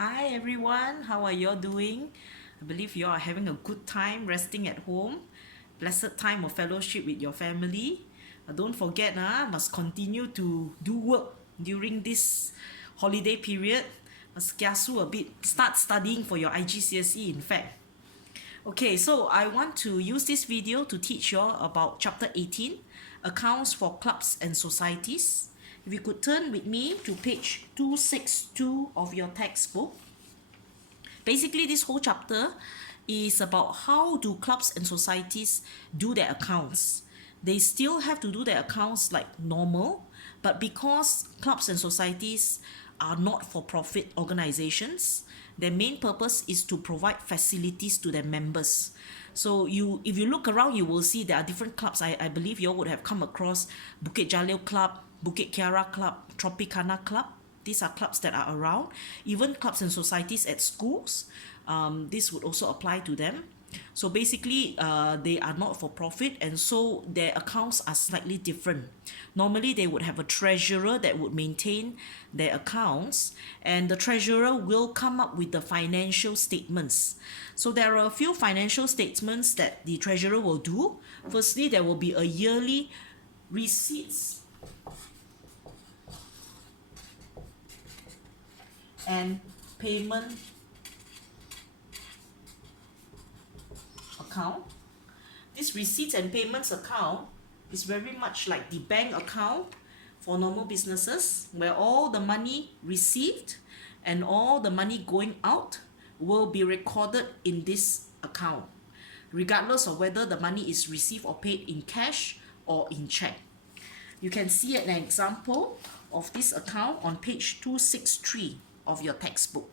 Hi everyone, how are you all doing? I believe you all are having a good time resting at home. Blessed time of fellowship with your family. Don't forget, must continue to do work during this holiday period. Must kiasu a bit. Start studying for your IGCSE, in fact. Okay, so I want to use this video to teach you all about chapter 18, Accounts for Clubs and Societies. If you could turn with me to page 262 of your textbook. Basically, this whole chapter is about how do clubs and societies do their accounts. They still have to do their accounts like normal, but because clubs and societies are not for profit organizations, their main purpose is to provide facilities to their members. So if you look around, you will see there are different clubs. I believe you all would have come across Bukit Jalil Club, Bukit Kiara Club, Tropicana Club. These are clubs that are around. Even clubs and societies at schools, this would also apply to them. So basically, they are not for profit, and so their accounts are slightly different. Normally, they would have a treasurer that would maintain their accounts, and the treasurer will come up with the financial statements. So there are a few financial statements that the treasurer will do. Firstly, there will be a yearly receipts and payment account. This receipts and payments account is very much like the bank account for normal businesses, where all the money received and all the money going out will be recorded in this account, regardless of whether the money is received or paid in cash or in check. You can see an example of this account on page 263 of your textbook.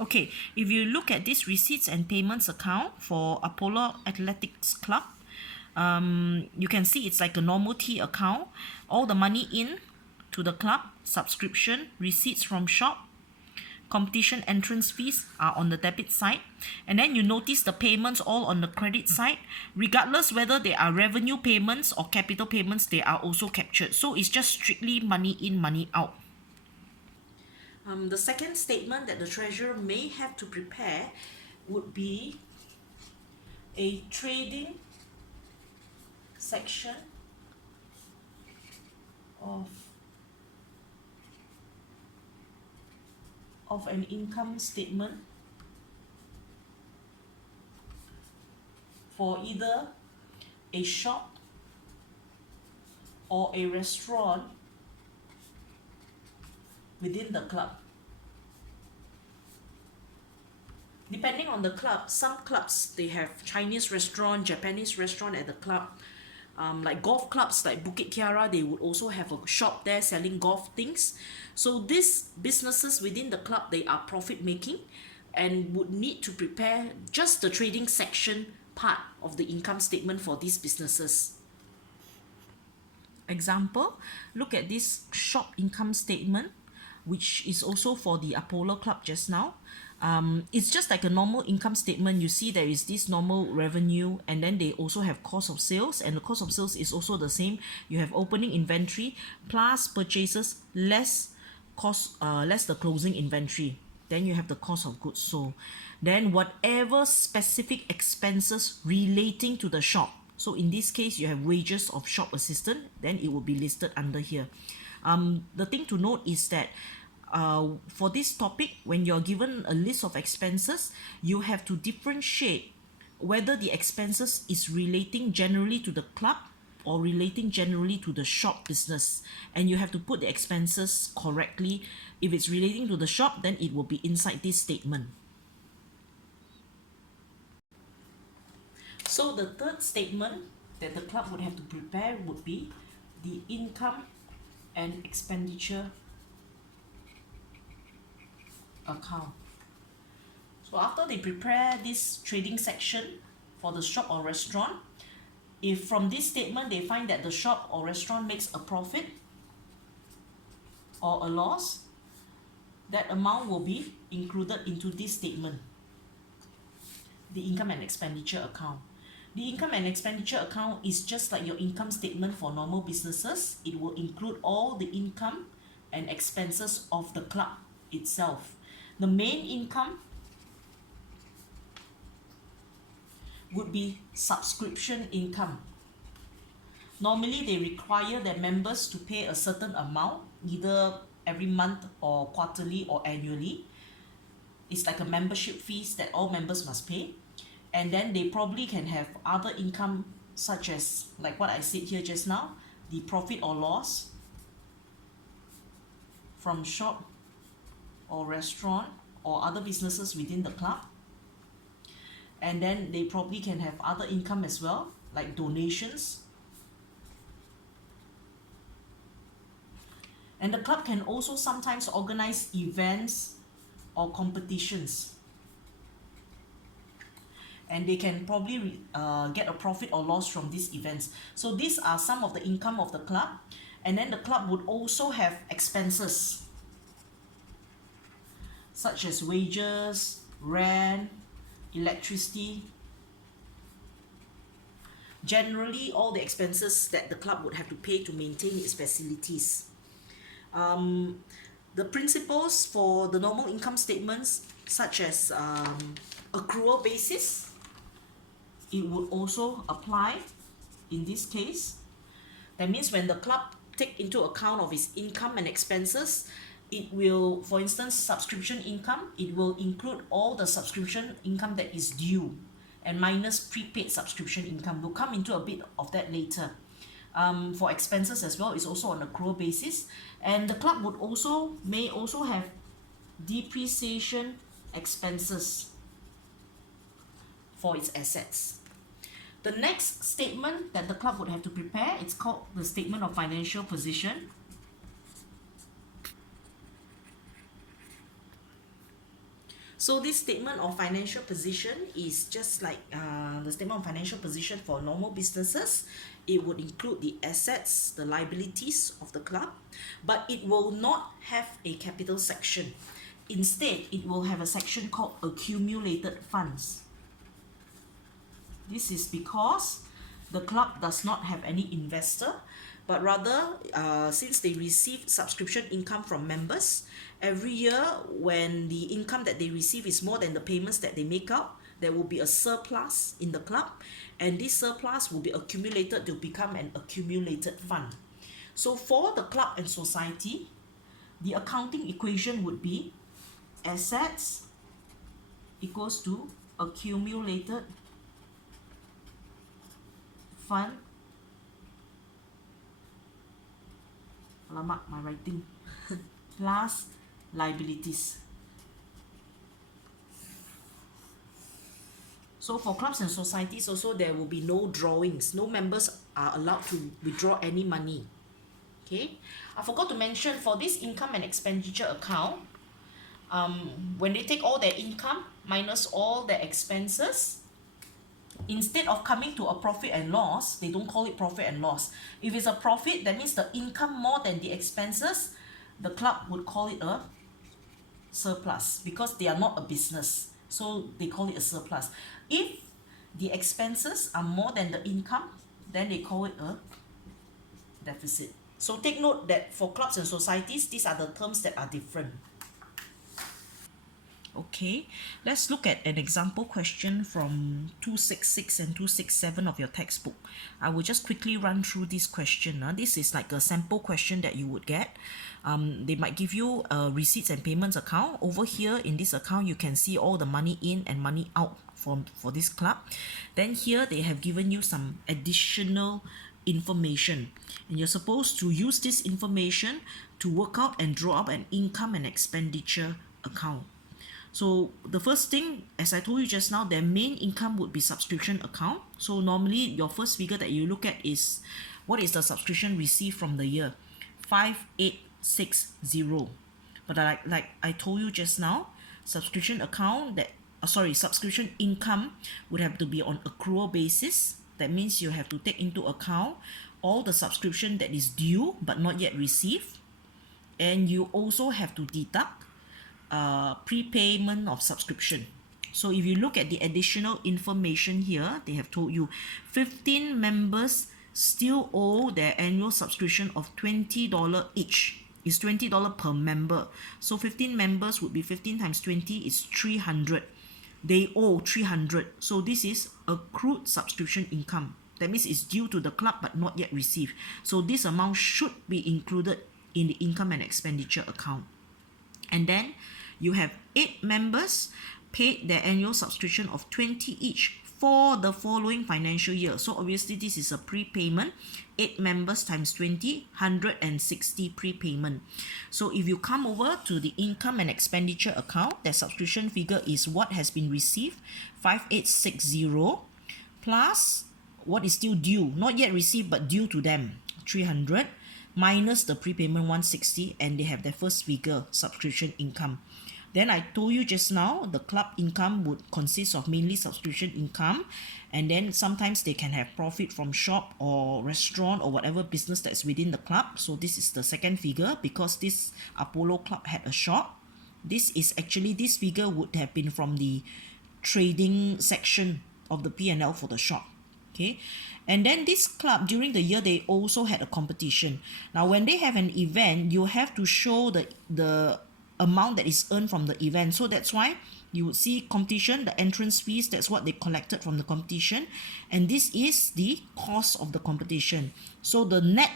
Okay, if you look at this receipts and payments account for Apollo Athletics Club, you can see it's like a normal T account. All the money in to the club, subscription, receipts from shop, competition entrance fees are on the debit side, and then you notice the payments all on the credit side. Regardless whether they are revenue payments or capital payments, they are also captured. So it's just strictly money in, money out. The second statement that the treasurer may have to prepare would be a trading section of an income statement for either a shop or a restaurant within the club. Depending on the club, some clubs they have Chinese restaurant, Japanese restaurant at the club. Like golf clubs like Bukit Kiara, they would also have a shop there selling golf things. So these businesses within the club, they are profit making and would need to prepare just the trading section part of the income statement for these businesses. Example, look at this shop income statement, which is also for the Apollo Club just now. It's just like a normal income statement. You see there is this normal revenue, and then they also have cost of sales, and the cost of sales is also the same. You have opening inventory plus purchases less the closing inventory. Then you have the cost of goods sold. Then whatever specific expenses relating to the shop. So in this case, you have wages of shop assistant, then it will be listed under here. The thing to note is that for this topic, when you're given a list of expenses, you have to differentiate whether the expenses is relating generally to the club or relating generally to the shop business, and you have to put the expenses correctly. If it's relating to the shop, then it will be inside this statement. So the third statement that the club would have to prepare would be the income and expenditure account. So after they prepare this trading section for the shop or restaurant, if from this statement they find that the shop or restaurant makes a profit or a loss, that amount will be included into this statement, the income and expenditure account. The income and expenditure account is just like your income statement for normal businesses. It will include all the income and expenses of the club itself. The main income would be subscription income. Normally, they require their members to pay a certain amount, either every month or quarterly or annually. It's like a membership fees that all members must pay. And then they probably can have other income such as, like what I said here just now, the profit or loss from shop or restaurant or other businesses within the club. And then they probably can have other income as well, like donations. And the club can also sometimes organize events or competitions. And they can probably get a profit or loss from these events. So these are some of the income of the club. And then the club would also have expenses, such as wages, rent, electricity. Generally, all the expenses that the club would have to pay to maintain its facilities. The principles for the normal income statements, such as accrual basis, it would also apply in this case. That means when the club take into account of its income and expenses, it will, for instance, subscription income, it will include all the subscription income that is due and minus prepaid subscription income. We'll come into a bit of that later. For expenses as well, it's also on accrual basis. And the club would may also have depreciation expenses for its assets. The next statement that the club would have to prepare, it's called the statement of financial position. So this statement of financial position is just like the statement of financial position for normal businesses. It would include the assets, the liabilities of the club, but it will not have a capital section. Instead, it will have a section called accumulated funds. This is because the club does not have any investor, but rather since they receive subscription income from members, every year when the income that they receive is more than the payments that they make out, there will be a surplus in the club, and this surplus will be accumulated to become an accumulated fund. So for the club and society, the accounting equation would be assets equals to accumulated fund. Alamak, my writing. Plus liabilities. So for clubs and societies also, there will be no drawings. No members are allowed to withdraw any money. Okay, I forgot to mention for this income and expenditure account, when they take all their income minus all their expenses, instead of coming to a profit and loss, they don't call it profit and loss. If it's a profit, that means the income more than the expenses, the club would call it a surplus because they are not a business. So they call it a surplus. If the expenses are more than the income, then they call it a deficit. So take note that for clubs and societies, these are the terms that are different. Okay, let's look at an example question from 266 and 267 of your textbook. I will just quickly run through this question. This is like a sample question that you would get. They might give you a receipts and payments account. Over here in this account, you can see all the money in and money out for this club. Then here they have given you some additional information, and you're supposed to use this information to work out and draw up an income and expenditure account. So the first thing, as I told you just now, their main income would be subscription account. So normally your first figure that you look at is what is the subscription received from the year? 5860. But like I told you just now, subscription account subscription income would have to be on accrual basis. That means you have to take into account all the subscription that is due but not yet received, and you also have to deduct prepayment of subscription. So if you look at the additional information here, they have told you 15 members still owe their annual subscription of $20 each. is $20 per member. So 15 members would be 15 times 20 is 300. They owe 300. So this is accrued subscription income. That means it's due to the club but not yet received. So this amount should be included in the income and expenditure account. And then you have 8 members paid their annual subscription of 20 each for the following financial year. So obviously this is a prepayment. 8 members times 20, 160 prepayment. So if you come over to the income and expenditure account, the subscription figure is what has been received, 5860, plus what is still due, not yet received but due to them, 300, minus the prepayment 160, and they have their first figure, subscription income. Then I told you just now, the club income would consist of mainly subscription income, and then sometimes they can have profit from shop or restaurant or whatever business that's within the club. So this is the second figure because this Apollo Club had a shop. This figure would have been from the trading section of the P&L for the shop. Okay, and then this club during the year they also had a competition. Now when they have an event, you have to show the amount that is earned from the event. So that's why you would see competition, the entrance fees, that's what they collected from the competition, and this is the cost of the competition. So the net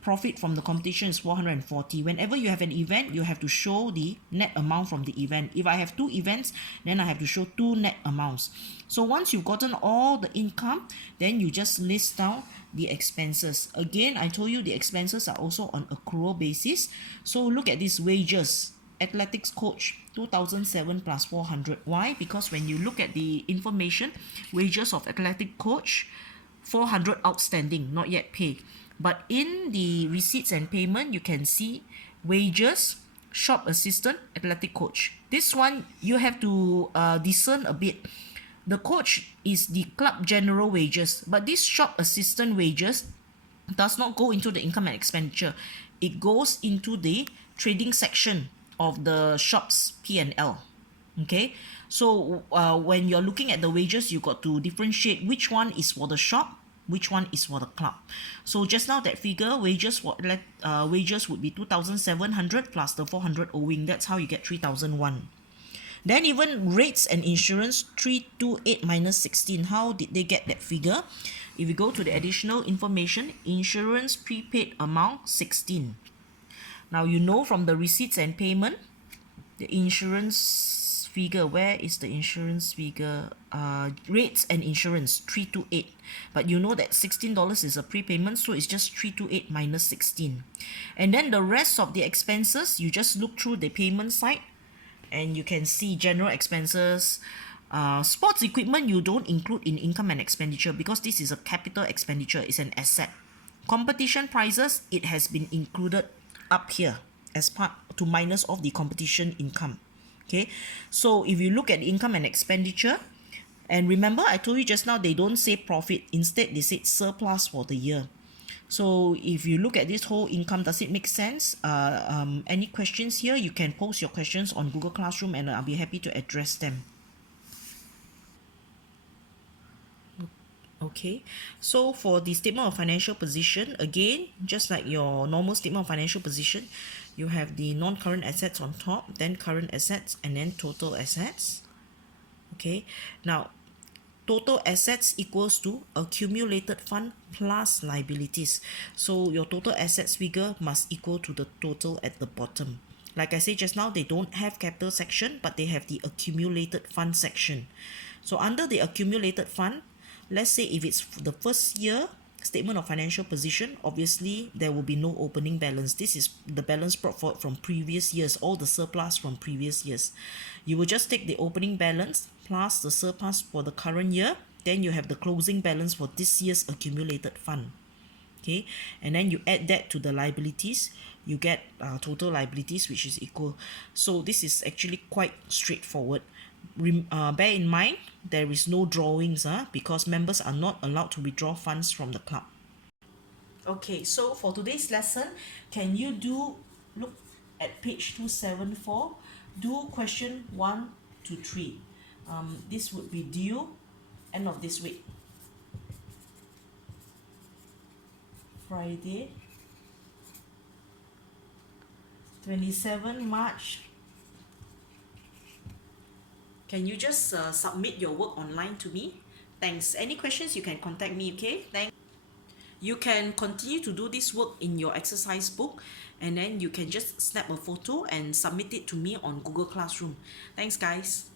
profit from the competition is 440. Whenever you have an event, you have to show the net amount from the event. If I have 2 events, then I have to show 2 net amounts. So once you've gotten all the income, then you just list down the expenses. Again, I told you the expenses are also on accrual basis. So look at these wages. Athletics coach 2007 plus 400. Why? Because when you look at the information, wages of athletic coach 400 outstanding, not yet paid. But in the receipts and payment, you can see wages, shop assistant, athletic coach. This one you have to discern a bit. The coach is the club general wages, but this shop assistant wages does not go into the income and expenditure. It goes into the trading section of the shop's P&L. Okay, so when you're looking at the wages, you got to differentiate which one is for the shop, which one is for the club. So just now that figure, wages would be 2,700 plus the 400 owing. That's how you get 3,001. Then even rates and insurance, 328 minus 16. How did they get that figure? If you go to the additional information, insurance prepaid amount 16. Now you know from the receipts and payment, the insurance figure, where is the insurance figure? Rates and insurance 328, but you know that $16 is a prepayment, so it's just 328 minus 16. And then the rest of the expenses, you just look through the payment side and you can see general expenses. Sports equipment you don't include in income and expenditure because this is a capital expenditure, it's an asset. Competition prizes, it has been included up here as part to minus off the competition income. Okay, so if you look at the income and expenditure, and remember I told you just now they don't say profit, instead they said surplus for the year. So if you look at this whole income, does it make sense? Any questions here? You can post your questions on Google Classroom and I'll be happy to address them. Okay, so for the statement of financial position, again, just like your normal statement of financial position, you have the non-current assets on top, then current assets, and then total assets. Okay, now total assets equals to accumulated fund plus liabilities. So your total assets figure must equal to the total at the bottom. Like I said just now, they don't have capital section, but they have the accumulated fund section. So under the accumulated fund, let's say if it's the first year statement of financial position, obviously there will be no opening balance. This is the balance brought forward from previous years, all the surplus from previous years. You will just take the opening balance plus the surplus for the current year, then you have the closing balance for this year's accumulated fund. Okay, and then you add that to the liabilities, you get total liabilities, which is equal. So this is actually quite straightforward. Bear in mind there is no drawings because members are not allowed to withdraw funds from the club. Okay, so for today's lesson, can you look at page 274, do question 1 to 3. This would be due end of this week, Friday, 27 March. Can you just submit your work online to me? Thanks. Any questions, you can contact me, okay? Thanks. You can continue to do this work in your exercise book, and then you can just snap a photo and submit it to me on Google Classroom. Thanks, guys.